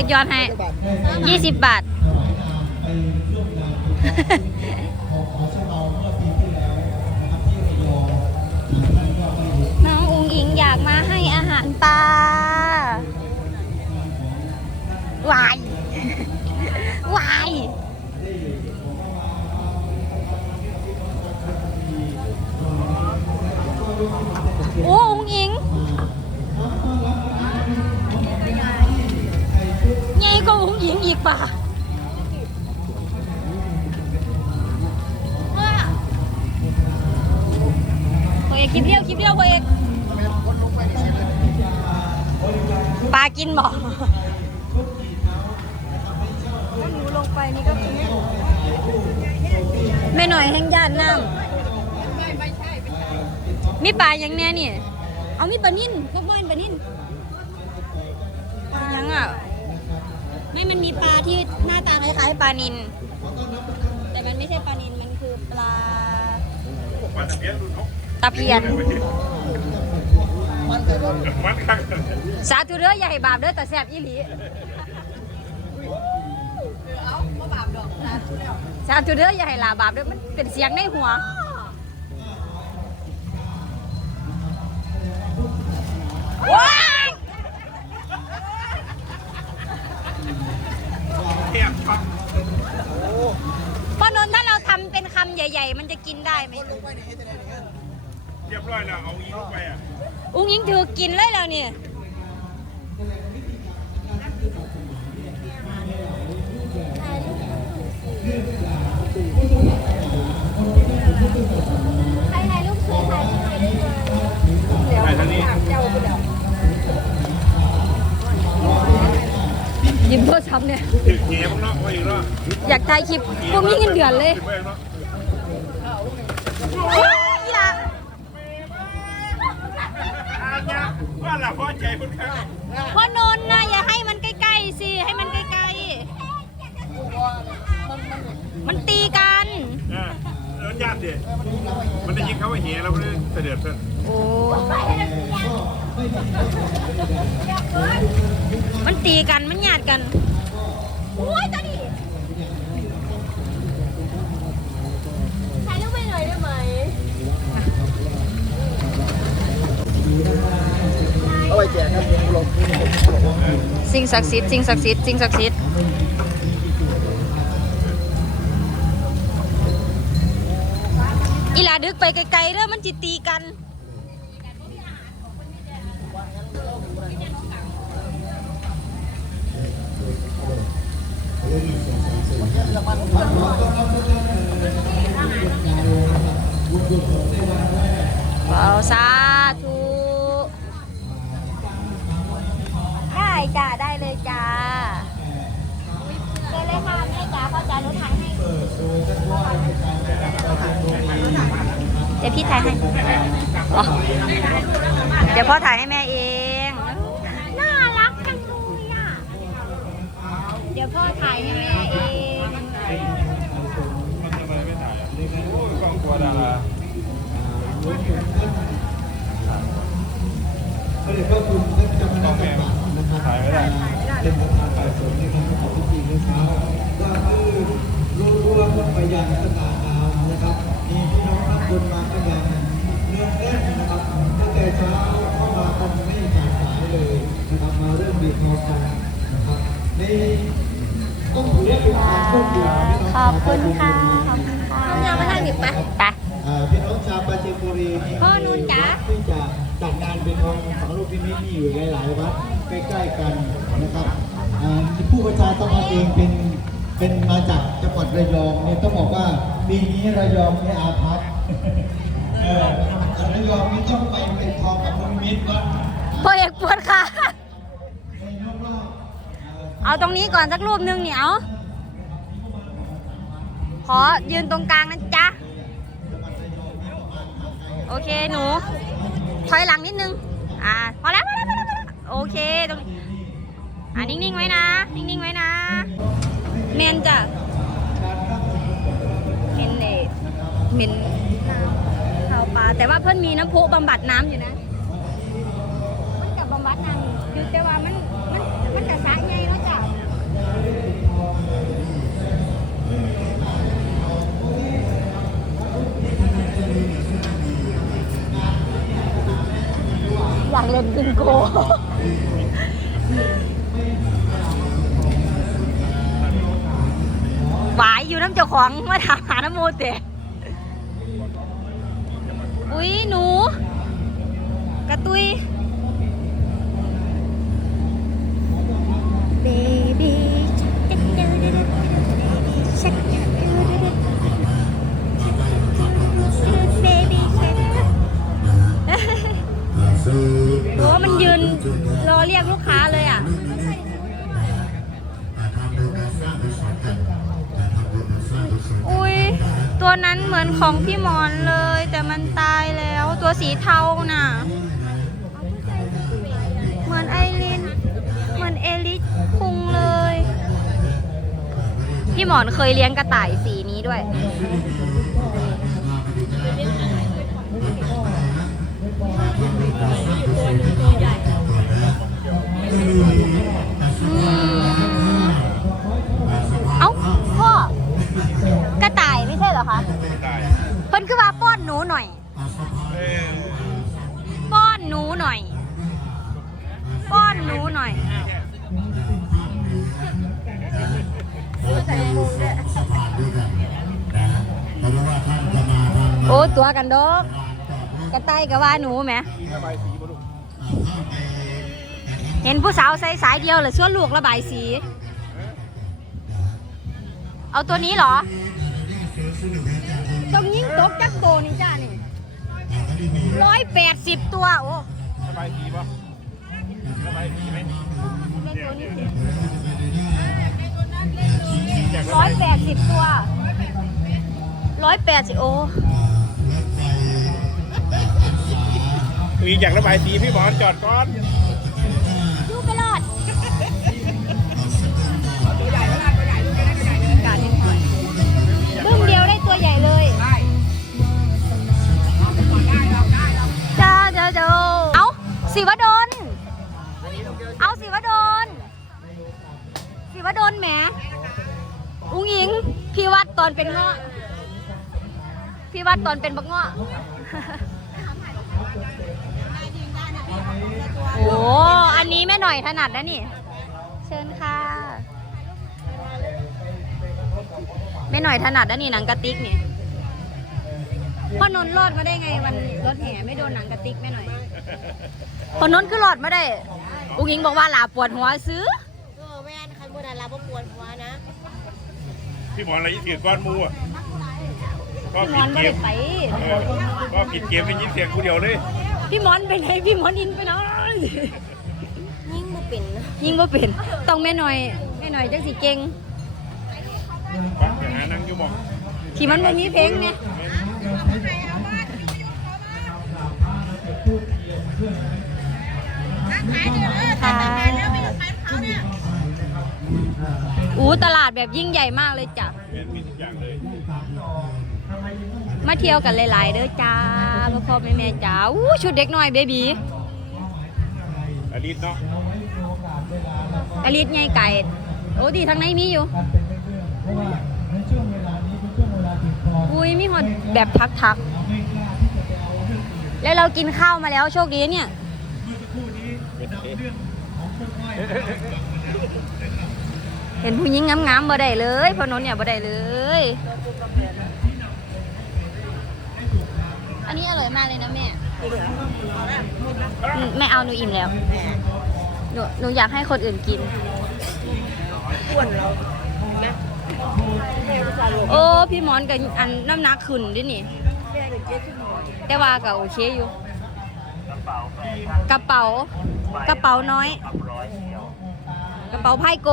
อกย้อนให้ยี่สิบบาท น้องอุ้งอิงอยากมาให้อาหารปลาวายวายโอ้อุงอิง ใหญ่ก็อุงอิงอีกป่ะพ่อเอกคลิปเดียวคลิปเดียวพ่อเอกปลากินบ่ถ้าหนูลงไปนี่ก็คือแม่หน่อยแห้งญาติน้ำมีปลาอย่างแน่นี่เอามีปลานิ่นพวกบ่เป็นปลานิ่นปลายังอะ ไม่มันมีปลาที่หน้าตาคล้ายๆปลานิน แต่มันไม่ใช่ปลานินมันคือปลามันเพี้ยนรุ่นเขาตะเพียนมันข้างสาธุเด้ออย่าให้บาปเด้อแต่แซ่บอีหลีสาธุเด้ออย่าให้ลาบาปเด้อมันเป็นเสียงในหัวว้าย เทียบฟัง พ่อนนท์ถ้าเราทำเป็นคำใหญ่ ๆ มันจะกินได้ไหมเรียบร้อยแล้วเอาอีกลงไปอะอุ้งยิงถือกินเลยแล้วเนี่ยไอ้ท่านนี้ ยิมโทรศัพท์เนี่ย ถือเงี้ยมึงเนาะไว้อีกเนาะอยากถ่ายคลิปพวกนี้เงินเดือนเลยถือไว้เนาะว้ยอีหล่ะอาญาว่าละพอใจคุณครับพ่อนนท์นะอย่าให้มันใกล้ๆสิ ให้มันใกล้ๆ มันตีกัน อ่าแล้วญาติดิมันได้ยินเขาว่าเหี้ยแล้วมันเสด็จเพิ่นโอ้มันตีกัน กันโอ้ยตาดิถ่ายรูปไปหน่อยได้ไหมเอาไว้แจกครับลงสิ่งศักดิ์สิทธิ์สิ่งศักดิ์สิทธิ์สิ่งศักดิ์สิทธิ์อีหลาดึกไปไกลๆเด้อมันจิตีกัน ว้าวสาธุได้จ้าได้เลยจ้าเดินเลยค่ะแม่จ๋าพ่อจ๋ารถถ่ายให้เดี๋ยวพี่ถ่ายให้ เดี๋ยวพ่อถ่ายให้แม่ ยวพ่อถ่ายให้แม่เองมันทำไมไม่ถ่ายอะโอ้ยกล้องกลัวดาราพระเดชพระคุณ คุณค่ะขอบคุณค่ะยังไม่ทันหยิบไปไปเอ่อพี่น้องชาวปราจีนบุรีนี่พ่อนุ่นจ๊ะ ที่จะจัดงานเป็นทองฝังลูกนิมิตมีอยู่หลายๆวัดใกล้ๆกันนะครับอ่าผู้ประชาสัมพันธ์เองเป็นเป็นมาจากจังหวัดระยองเนี่ยต้องบอกว่าปีนี้ระยองเนี่ยอาภัพเออระยองนี่ต้องไปเป็นทองกับลูกนิมิตวัดพ่อเอกปวดค่ะในรอบๆเอาตรงนี้ก่อนสักรูปหนึงเนี่ยเอาขอยืนตรงกลางนะจ๊ะ โอเคหนู ถอยหลังนิดนึง อ่า พอแล้วพอแล้วพอแล้วโอเคตรงอ่านิ่งๆไว้นะ นิ่งๆไว้นะ เมนจ้ะ เมนเนตเมนข้าวปลา แต่ว่าเพิ่นมีน้ำพุบำบัดน้ำอยู่นะ มันกับบำบัดน้ำอยู่แต่ว่ามัน โก หวายอยู่น้ำเจ้าของมาถามหาน้ำโมเตะอุ้ยหนู กระตุย B เรียกลูกค้าเลยอะอุ้ยตัวนั้นเหมือนของพี่หมอนเลย แต่มันตายแล้วตัวสีเทาน่ะ เหมือนไอรินเหมือนเอลิสคุงเลย พี่หมอนเคยเลี้ยงกระต่ายสีนี้ด้วย เอ้าพ่อกระต่ายไม่ใช่เหรอคะได้เพิ่นคือว่าป้อนหนูหน่อย เออป้อนหนูหน่อย ป้อนหนูหน่อยโอ้ตัวกันดอกกระต่ายกับว่าหนูไหม ระบายสีบ่ลูก เห็นผู้สาวใส่สายเดียวเลยชวนลูกระบายสี เอาตัวนี้เหรอ ต้องยิ่งตกจักโตนี่จ้านี่ร้อยแปดสิบตัวโอ้ระบายสีป่ะระบายสีไหมอยากระร้อบายยแปดสิบตัวร้อยแปดสิบโอ้อีกอยากระบายสีพี่หมอนจอดก่อน สิวดล เอาสิวดลสิวดลแหม อุ้งอิง พี่วัดตอนเป็นเงาะ พี่วัดตอนเป็นบักเงาะ โอ้ อันนี้แม่หน่อยถนัดนะนี่ เชิญค่ะ แม่หน่อยถนัดนะนี่หนังกระติกนี่พ่อนนท์รอดมาได้ไงวันรถแห่ไม่โดนหนังกระติกแม่หน่อย พ่อนนท์คือรอดมาได้อุ้งอิงบอกว่าหลาปวดหัวซื้อเออแม่นคันโบราณเราบ่ปวดหัวนะพี่หมอนอะไรเสียงก้อนหมูอะก็พี่มปิอนดไม่เกได้มไป เออก็ปิดเกมได้ยินเสียงกูเดียวเลยพี่มอนไปไหนพี่มอนอินไปไหนยิ่งบ่เป็นนะยิงว่าเป็นต้องแม่หน่อยแม่หน่อยจังสิเก่งไปไปหานั่งอยู่หมองที่มันบ่มีเพลงเนี่ ค่ะอู้ตลาดแบบยิ่งใหญ่มากเลยจ้ะ เป็นมีทุกอย่างเลยมาเที่ยวกันหลาย ๆ เด้อจ้าพ่อพ่อแม่แม่จ้าอู้ชุดเด็กน้อยเบบีอลิสเนาะอลิสใหญ่ไก่ โอ้ดีทางในมีอยู่อุ้ยมีหอดแบบทักๆ แล้วเรากินข้าวมาแล้วโชคดีเนี่ย เห็นผู้หญิงงามๆบ่ได้เลยเพอนนท์เนี่ยบ่ได้เลย อันนี้อร่อยมากเลยนะแม่อืมไม่เอาหนูอิ่มแล้ว หนูหนูอยากให้คนอื่นกินอ้วนเรานะแม่ก็จะลงโอ้ พี่หมอนกับอันน้ำหนักขึ้นด้วยนี่ แม่ก็เจ๊ขึ้นหมอแต่ว่าก็โอเคอยู่ กระเป๋ากระเป๋าน้อย กระเป๋าไพ่โก